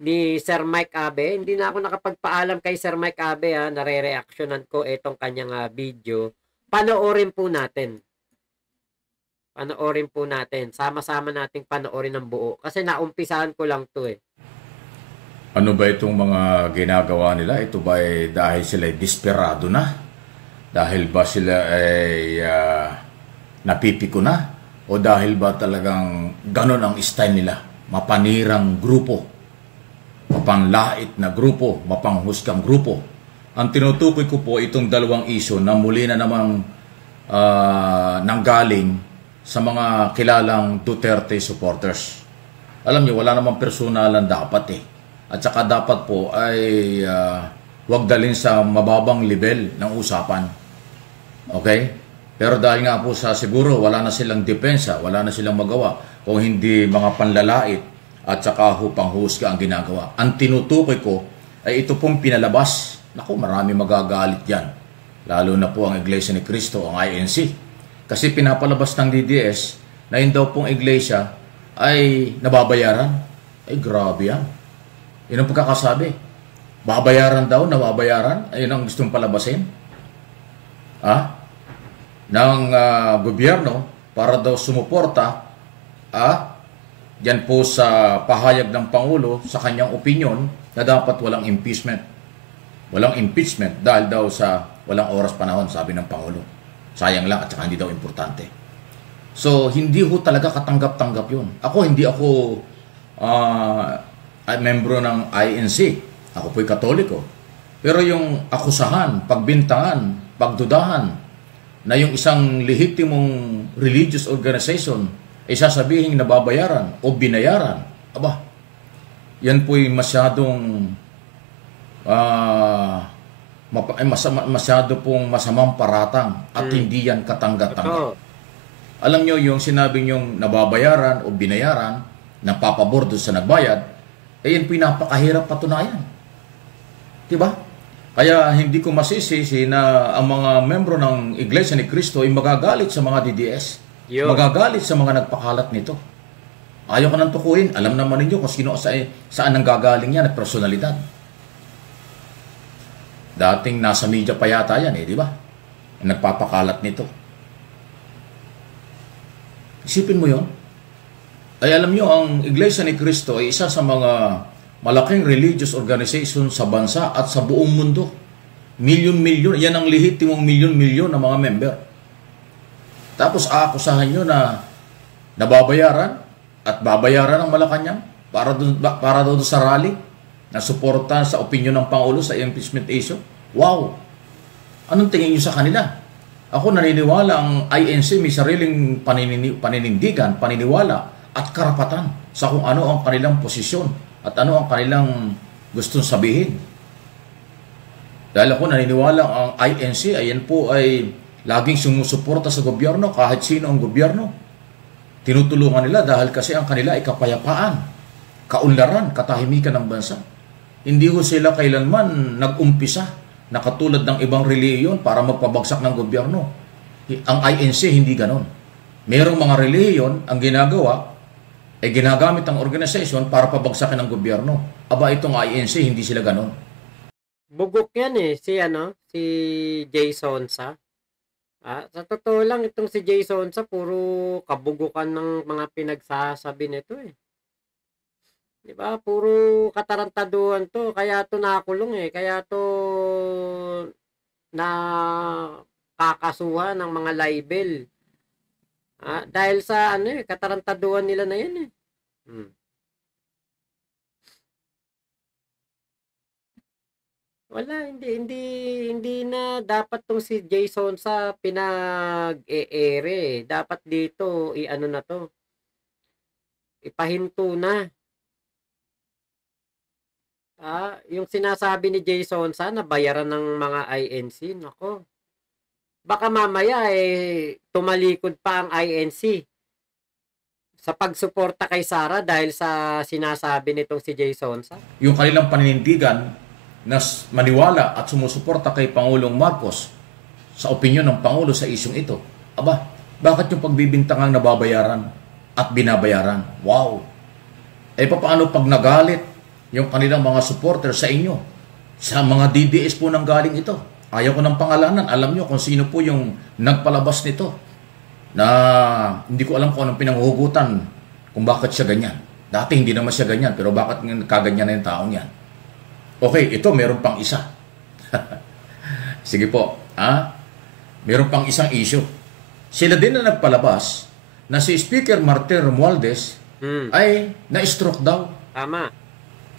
ni Sir Mike Abe. Hindi na ako nakapagpaalam kay Sir Mike Abe, ha. Nare-reactionan ko itong kanyang video. Panoorin po natin. Panoorin po natin. Sama-sama nating panoorin ng buo. Kasi naumpisahan ko lang to eh. Ano ba itong mga ginagawa nila? Ito ba ay dahil sila ay desperado na? Dahil ba sila ay napipiko na? O dahil ba talagang ganon ang style nila? Mapanirang grupo, mapanlait na grupo, mapanghusgang grupo. Ang tinutukoy ko po itong dalawang isyo na muli na namang nanggaling sa mga kilalang Duterte supporters. Alam niyo, wala namang personalan dapat eh. At saka dapat po ay huwag dalhin sa mababang level ng usapan. Okay? Pero dahil nga po sa siguro wala na silang depensa, wala na silang magawa kung hindi mga panlalait at saka hupang-husga ang ginagawa. Ang tinutukoy ko ay ito pong pinalabas. Naku, marami magagalit yan. Lalo na po ang Iglesia ni Cristo, ang INC. Kasi pinapalabas ng DDS na yun daw pong iglesia ay nababayaran. Ay grabe yan. Yun ang pagkakasabi. Babayaran daw, nababayaran. Ayun ang gustong palabasin. Ng gobyerno para daw sumuporta yan po sa pahayag ng Pangulo sa kanyang opinion na dapat walang impeachment. Walang impeachment dahil daw sa walang oras panahon, sabi ng Pangulo. Sayang lang at saka hindi daw importante. So, hindi ho talaga katanggap-tanggap yun. Hindi ako membro ng INC. Ako po'y Katoliko. Pero yung akusahan, pagbintangan, pagdudahan na yung isang lehitimong religious organization ay sasabihin nababayaran o binayaran, yan po'y masyadong masyado pong masamang paratang at hindi yan katanggap-tanggap. Alam nyo yung sinabi nyong nababayaran o binayaran ng papabor doon sa nagbayad, yan pinapakahirap patunayan. Diba? Kaya hindi ko masisisi na ang mga membro ng Iglesia ni Cristo ay magagalit sa mga DDS. Magagalit sa mga nagpakalat nito. Ayaw ka nang tukuyin. Alam naman ninyo kung saan nanggagaling yan at personalidad. Dating nasa media pa yata yan di ba? Nagpapakalat nito. Isipin mo yon. Ay alam nyo, ang Iglesia ni Cristo ay isa sa mga malaking religious organization sa bansa at sa buong mundo. Milyon-milyon. Yan ang lehitimong milyon-milyon na mga member. Tapos aakusahan nyo na nababayaran at babayaran ng Malacanang para doon sa rally na suporta sa opinion ng Pangulo sa impeachment issue. Wow! Anong tingin nyo sa kanila? Ako naniniwala ang INC may sariling paninindigan, paniniwala at karapatan sa kung ano ang kanilang posisyon at ano ang kanilang gustong sabihin. Dahil ako naniniwala ang INC ayan po ay laging sumusuporta sa gobyerno kahit sino ang gobyerno. Tinutulungan nila dahil kasi ang kanila ay kapayapaan, kaunlaran, katahimikan ng bansa. Hindi ko sila kailanman nag-umpisa na katulad ng ibang relihiyon para magpabagsak ng gobyerno. Ang INC hindi ganon. Merong mga relihiyon ang ginagawa ay ginagamit ang organization para pabagsakin ng gobyerno. Itong INC hindi sila ganon. Bugok yan si Jason Sa. Sa totoo lang itong si Jason Sa puro kabugukan ng mga pinagsasabi nito eh. Di ba? Puro katarantaduhan to. Kaya to nakulong eh. Kaya to na kakasuhan ng mga libel. Dahil sa katarantaduhan nila na yan eh. Wala, hindi na dapat tong si Jason Sa pinag-e-ere. Dapat dito na to. Ipahinto na. Yung sinasabi ni Jason Sa na bayaran ng mga INC, nako. Baka mamaya tumalikod pa ang INC sa pagsuporta kay Sara dahil sa sinasabi nitong si Jason Sa. Yung kanilang paninindigan na maniwala at sumusuporta kay Pangulong Marcos sa opinyon ng Pangulo sa isyong ito. Bakit yung pagbibintangang nababayaran at binabayaran? Wow! Paano pag nagalit yung kanilang mga supporter sa inyo. Sa mga DDS po nang galing ito. Ayaw ko ng pangalanan. Alam nyo kung sino po yung nagpalabas nito. Na hindi ko alam kung anong pinanghuhugutan kung bakit siya ganyan. Dati hindi naman siya ganyan, pero bakit kaganyan na yung taong yan? Okay, ito meron pang isa. Sige po. Meron pang isang issue. Sila din na nagpalabas na si Speaker Martin Romualdez ay na-stroke daw. Tama.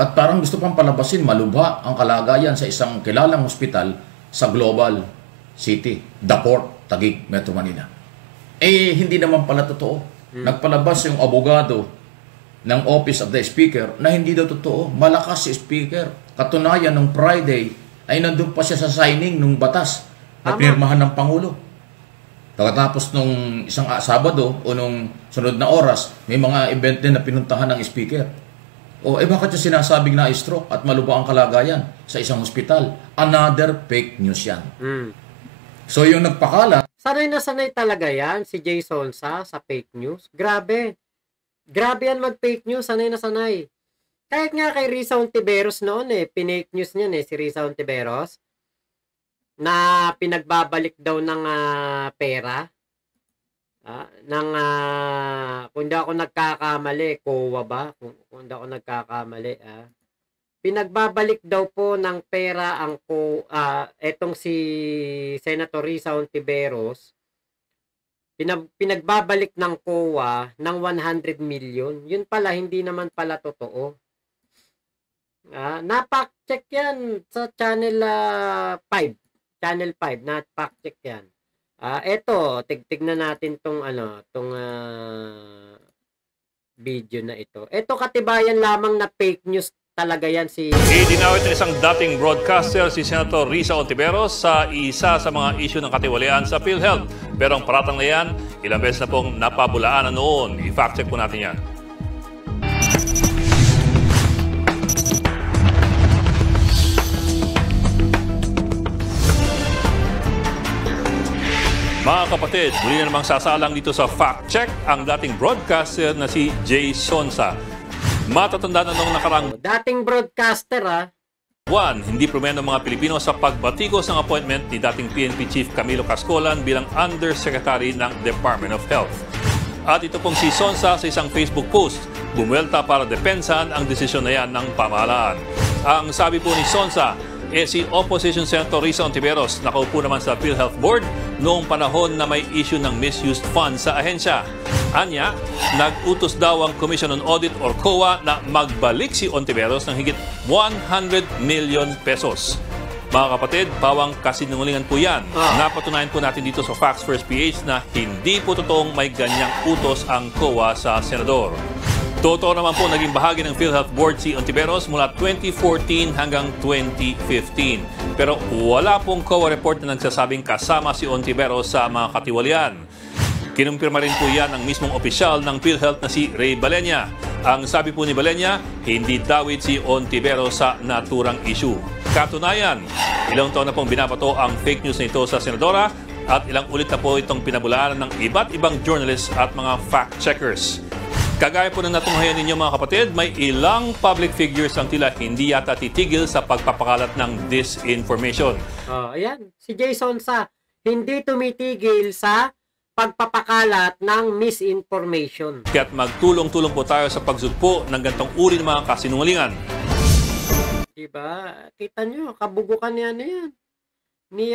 At parang gusto pang palabasin, malubha ang kalagayan sa isang kilalang ospital sa Global City, Daport, Taguig, Metro Manila. Hindi naman pala totoo. Nagpalabas yung abogado ng Office of the Speaker na hindi daw totoo. Malakas si Speaker. Katunayan, nung Friday, ay nandun pa siya sa signing ng batas na pinirmahan ng Pangulo. Pagkatapos nung isang Sabado o nung sunod na oras, may mga event din na pinuntahan ng Speaker. Bakit siya sinasabing na-stroke at malubha ang kalagayan sa isang hospital? Another fake news yan. So yung nagpakala, sanay na sanay talaga yan, si Jay Sonsa sa fake news. Grabe. Grabe yan mag-fake news, sanay na sanay. Kahit nga kay Risa Ontiveros noon pinake news niyan si Risa Ontiveros na pinagbabalik daw ng pera. Kung hindi ako nagkakamali, COA ba? Kung hindi ako nagkakamali, pinagbabalik daw po ng pera ang etong si Senator Risa Ontiveros, pinagbabalik ng COA ng 100 million. Yun pala, hindi naman pala totoo. Napak-check yan sa Channel 5. Channel 5, napak-check yan. Eto, tignan natin tong video na ito. Eto, katibayan lamang na fake news talaga yan si... Idinawit ng isang dating broadcaster si Senator Risa Ontiveros sa isa sa mga issue ng katiwalian sa PhilHealth. Pero ang paratang na yan, ilang beses na pong napabulaan noon. I-fact check po natin yan. Mga kapatid, muli na namang sasalang dito sa fact check ang dating broadcaster na si Jay Sonsa. Matatanda na nung nakarang dating broadcaster buwan, hindi promeno ng mga Pilipino sa pagbatikos ng appointment ni dating PNP Chief Camilo Cascolan bilang Undersecretary ng Department of Health. At ito pong si Sonsa sa isang Facebook post, bumuelta para depensahan ang desisyon na yan ng pamahalaan. Ang sabi po ni Sonsa, si Opposition Senator Risa Ontiveros nakaupo naman sa PhilHealth Board noong panahon na may issue ng misused funds sa ahensya. Anya, nag-utos daw ang Commission on Audit or COA na magbalik si Ontiveros ng higit 100 million pesos. Mga kapatid, pawang kasinungalingan po yan. Napatunayan po natin dito sa Facts First PH na hindi po totoong may ganyang utos ang COA sa senador. Totoo naman po naging bahagi ng PhilHealth Board si Ontiveros mula 2014 hanggang 2015. Pero wala pong COA report na nagsasabing kasama si Ontiveros sa mga katiwalian. Kinumpirma rin po yan ang mismong opisyal ng PhilHealth na si Ray Balenya. Ang sabi po ni Balenya, hindi dawit si Ontiveros sa naturang issue. Katunayan, ilang taon na pong binabato ang fake news na ito sa senadora at ilang ulit na po itong pinabulaanan ng iba't ibang journalists at mga fact-checkers. Kagaya po ng natunghayan ninyo mga kapatid, may ilang public figures ang tila hindi yata titigil sa pagpapakalat ng disinformation. Ayan, si Jay Sonsa, hindi tumitigil sa pagpapakalat ng misinformation. Kaya't magtulong-tulong po tayo sa pagsugpo ng gantong uri ng mga kasinungalingan. Diba? Kita nyo, kabugukan niya na yan. Ni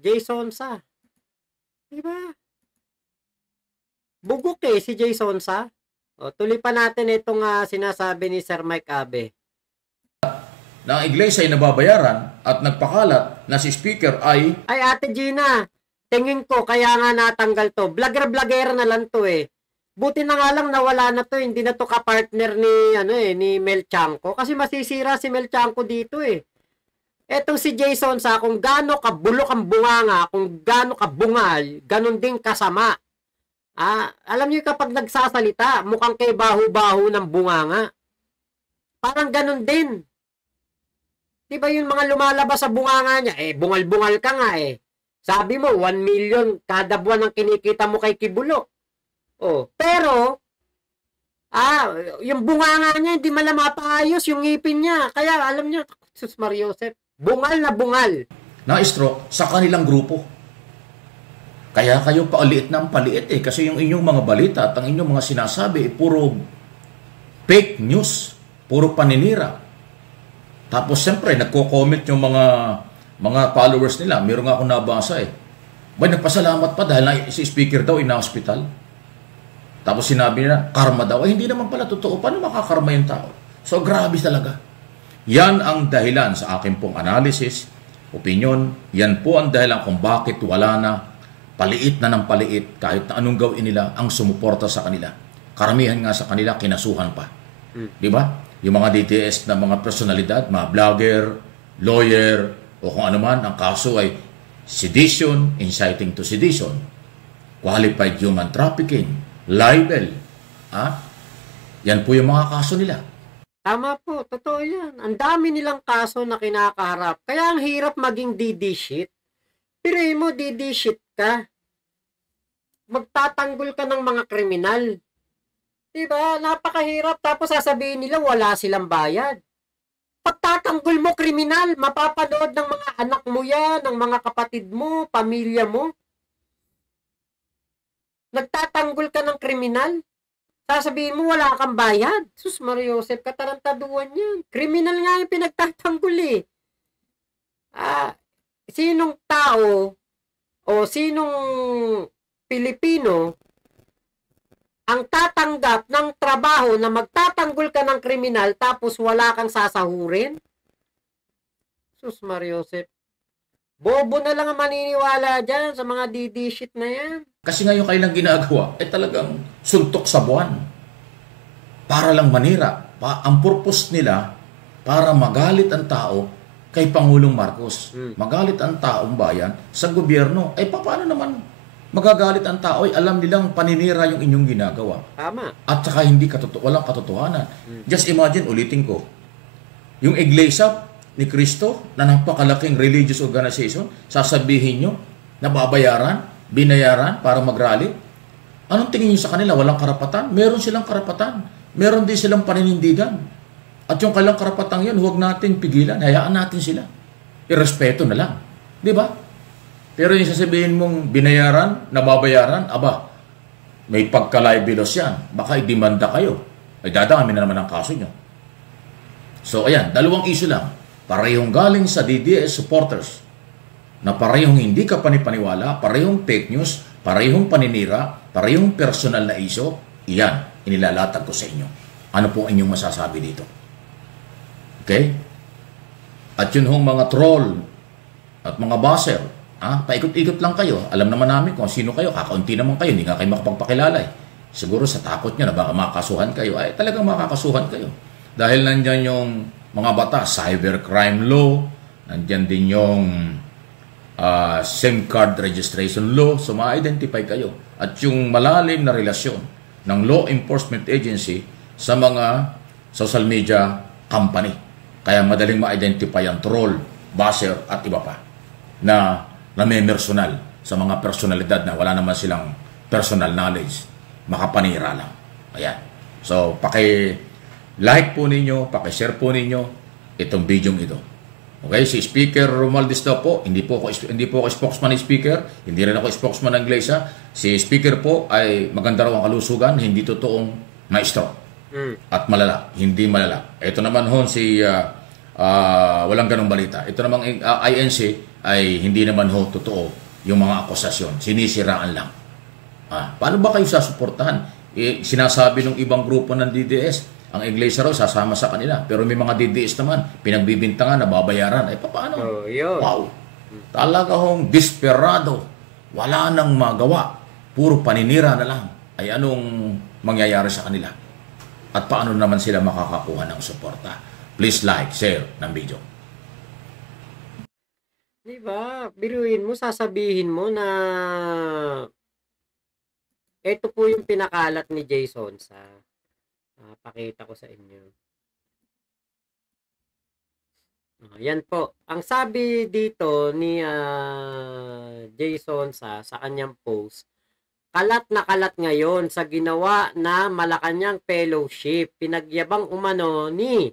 Jay Sonsa. Diba? Bugok si Jay Sonsa. Tuloy pa natin itong sinasabi ni Sir Mike Abe. Na ang iglesia ay nababayaran at nagpakalat na si Speaker ay Ate Gina, tingin ko kaya nga natanggal to. Vlogger na lang to Buti na nga lang nawala na to. Hindi na to ka-partner ni Mel Chanco. Kasi masisira si Mel Chanco dito Etong si Jay Sonsa, kung gaano kabulok ang bunganga, kung gaano kabungal, ganun din kasama. Alam niyo kapag nagsasalita, mukhang kay baho-baho ng bunganga. Parang ganun din. Diba yung mga lumalabas sa bunganga niya, bungal-bungal ka nga Sabi mo, 1 million kada buwan ang kinikita mo kay Kibulo. Pero, Yung bunganga niya, hindi man lang mapaayos yung ngipin niya. Kaya alam niyo, sus Mariosep, bungal na bungal. Na-stroke sa kanilang grupo. Kaya kayo paliit ng paliit eh. Kasi yung inyong mga balita at ang inyong mga sinasabi, puro fake news, puro paninira. Tapos siyempre, nagko-comment yung mga followers nila. Meron nga akong nabasa eh. Nagpasalamat pa dahil si speaker daw ina-hospital. Tapos sinabi nila, karma daw. Hindi naman pala totoo. Paano makakarma yung tao? So, grabe talaga. Yan ang dahilan sa akin pong analysis, opinion. Yan po ang dahilan kung bakit wala na, paliit na ng paliit, kahit na anong gawin nila, ang sumuporta sa kanila. Karamihan nga sa kanila, kinasuhan pa. Di ba? Yung mga DTS na mga personalidad, mga vlogger, lawyer, o kung ano man, ang kaso ay sedition, inciting to sedition, qualified human trafficking, libel. Yan po yung mga kaso nila. Tama po, totoo yan. Ang dami nilang kaso na kinakaharap. Kaya ang hirap maging DD shit. Pero mo, DD shit ka. Magtatanggol ka ng mga kriminal. Diba? Napakahirap. Tapos sasabihin nila wala silang bayad. Pagtatanggol mo, kriminal, mapapanood ng mga anak mo yan, ng mga kapatid mo, pamilya mo. Nagtatanggol ka ng kriminal, sasabihin mo wala kang bayad. Sus Mariosep, katarantaduan yan. Kriminal nga yung pinagtatanggol eh. Sinong tao o sinong Pilipino ang tatanggap ng trabaho na magtatanggol ka ng kriminal tapos wala kang sasahurin? Sus Mariosep. Bobo na lang ang maniniwala dyan sa mga DD shit na yan. Kasi ngayon kailang ginagawa, talagang suntok sa buwan. Para lang manira. Ang purpose nila, para magalit ang tao kay Pangulong Marcos. Magalit ang taong bayan sa gobyerno. Paano naman magagalit ang tao? Alam nilang paninira yung inyong ginagawa. Tama. At saka hindi walang katotohanan. Just imagine, ulitin ko, yung Iglesia ni Cristo na napakalaking religious organization, sasabihin nyo na binayaran para mag-rally? Anong tingin nyo sa kanila? Walang karapatan? Meron silang karapatan. Meron din silang paninindigan. At yung kailang karapatan yan, huwag natin pigilan. Hayaan natin sila. Irespeto na lang. Di ba? Pero yung sasabihin mong binayaran, nababayaran, may pagka-liabilis yan. Baka i-demanda kayo. Dadami na naman ang kaso nyo. So, ayan, dalawang issue lang. Parehong galing sa DDS supporters na parehong hindi ka panipaniwala, parehong fake news, parehong paninira, parehong personal na issue. Iyan, inilalatag ko sa inyo. Ano po ang inyong masasabi dito? Okay? At yun hong mga troll at mga buzzer, paikot-ikot lang kayo. Alam naman namin kung sino kayo. Kakaunti naman kayo. Hindi nga kayo makapagpakilala eh. Siguro sa takot nyo na baka makakasuhan kayo, talagang makakasuhan kayo. Dahil nandyan yung mga batas, cybercrime law, nandyan din yung SIM card registration law. So ma-identify kayo. At yung malalim na relasyon ng law enforcement agency sa mga social media company. Kaya madaling ma-identify ang troll, buzzer at iba pa na may-personal sa mga personalidad na wala naman silang personal knowledge. Makapanira lang. Ayan. So, paki-like po ninyo, paki-share po ninyo itong video ito. Okay? Si Speaker Romualdez daw po, hindi po ako spokesman ni Speaker, hindi rin ako spokesman ng Iglesia. Si Speaker po ay maganda raw ang kalusugan, hindi totoong na-stroke. At malala, hindi malala. Ito naman hon walang ganong balita. Ito namang INC ay hindi naman totoo yung mga akusasyon. Sinisiraan lang. Paano ba kayo sasuportahan? Sinasabi ng ibang grupo ng DDS, ang Iglesia raw sasama sa kanila. Pero may mga DDS naman, pinagbibintangan, nababayaran. Paano? Wow! Talaga desperado. Wala nang magawa. Puro paninira na lang. Anong mangyayari sa kanila? At paano naman sila makakakuha ng suporta? Please like, share ng video. Diba? Biruin mo, sasabihin mo na ito po yung pinakalat ni Jason sa pakita ko sa inyo. Yan po. Ang sabi dito ni Jason sa kanyang post, kalat na kalat ngayon sa ginawa na Malacanang Fellowship. Pinagyabang umano ni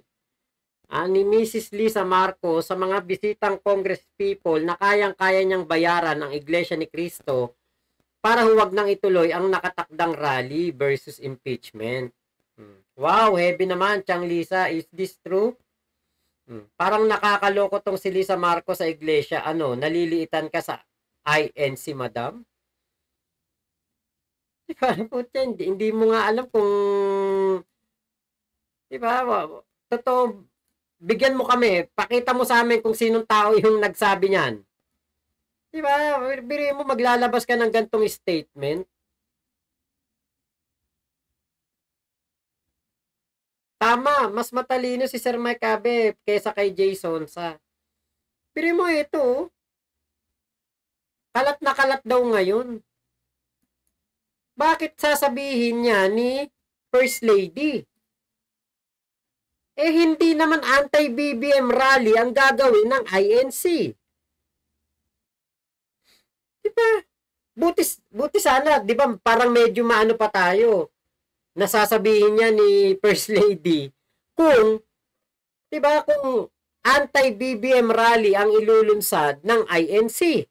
Mrs. Lisa Marcos sa mga bisitang Congress people na kayang-kaya niyang bayaran ang Iglesia ni Cristo para huwag nang ituloy ang nakatakdang rally versus impeachment. Wow, heavy naman, Chang Lisa. Is this true? Parang nakakaloko tong si Lisa Marcos sa iglesia. Ano, naliliitan ka sa INC, madam? Diba? Hindi mo nga alam kung... Diba? Totoo, bigyan mo kami. Pakita mo sa amin kung sinong tao yung nagsabi niyan. Diba? Biri mo, maglalabas ka ng gantong statement. Tama, mas matalino si Sir Mike Abe kaysa kay Jason sa. Pero mo ito, kalat na kalat daw ngayon. Bakit sasabihin niya ni First Lady? Eh hindi naman anti-BBM rally ang gagawin ng INC. Diba? Buti sana, di ba? Parang medyo maano pa tayo. Nasasabihin niya ni First Lady kung, diba, kung anti-BBM rally ang ilulunsad ng INC.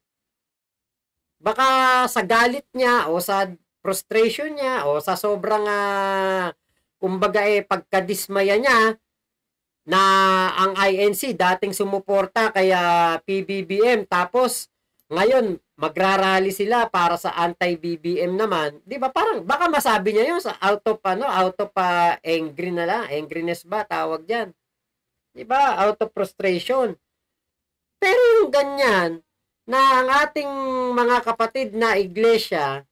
Baka sa galit niya o sa frustration niya o sa sobrang kumbaga pagkadismaya niya na ang INC dating sumuporta kaya PBBM tapos ngayon magrarally sila para sa anti-BBM naman, 'di ba? Parang baka masabi niya 'yun sa out of angry na lang, angriness ba tawag diyan. 'Di ba? Out of frustration. Pero yung ganyan na ang ating mga kapatid na iglesia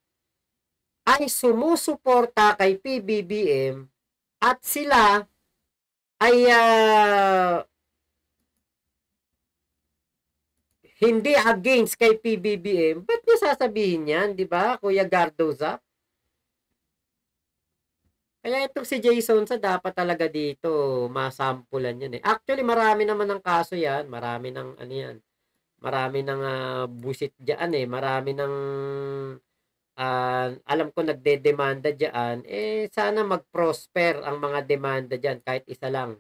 ay sumusuporta kay PBBM at sila ay hindi against kay PBBM, ba't niya sasabihin yan, di ba, Kuya Gardoza? Kaya itong si Jason sa dapat talaga dito, masampulan yan eh. Actually, marami naman ng kaso yan, marami ng ano yan, marami ng busit dyan eh, marami ng, alam ko nagde-demanda dyan, sana mag-prosper ang mga demanda dyan, kahit isa lang.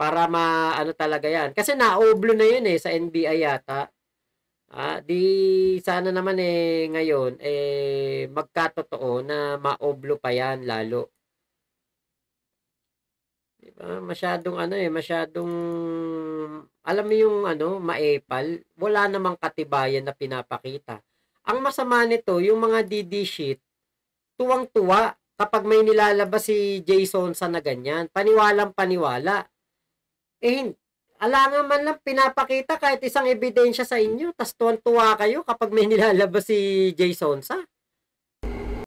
Para ano talaga yan. Kasi naoblo na yun sa NBI yata. Di sana naman ngayon magkatotoo na maoblo pa yan lalo. Diba? Masyadong masyadong alam mo yung maepal, wala namang katibayan na pinapakita. Ang masama nito, yung mga DD sheet, tuwang-tuwa kapag may nilalabas si Jason sa na ganyan. Paniwalang paniwala. Alangan man lang pinapakita kahit isang ebidensya sa inyo, tas tuwan-tuwa kayo kapag may nilalabas si Jason sa.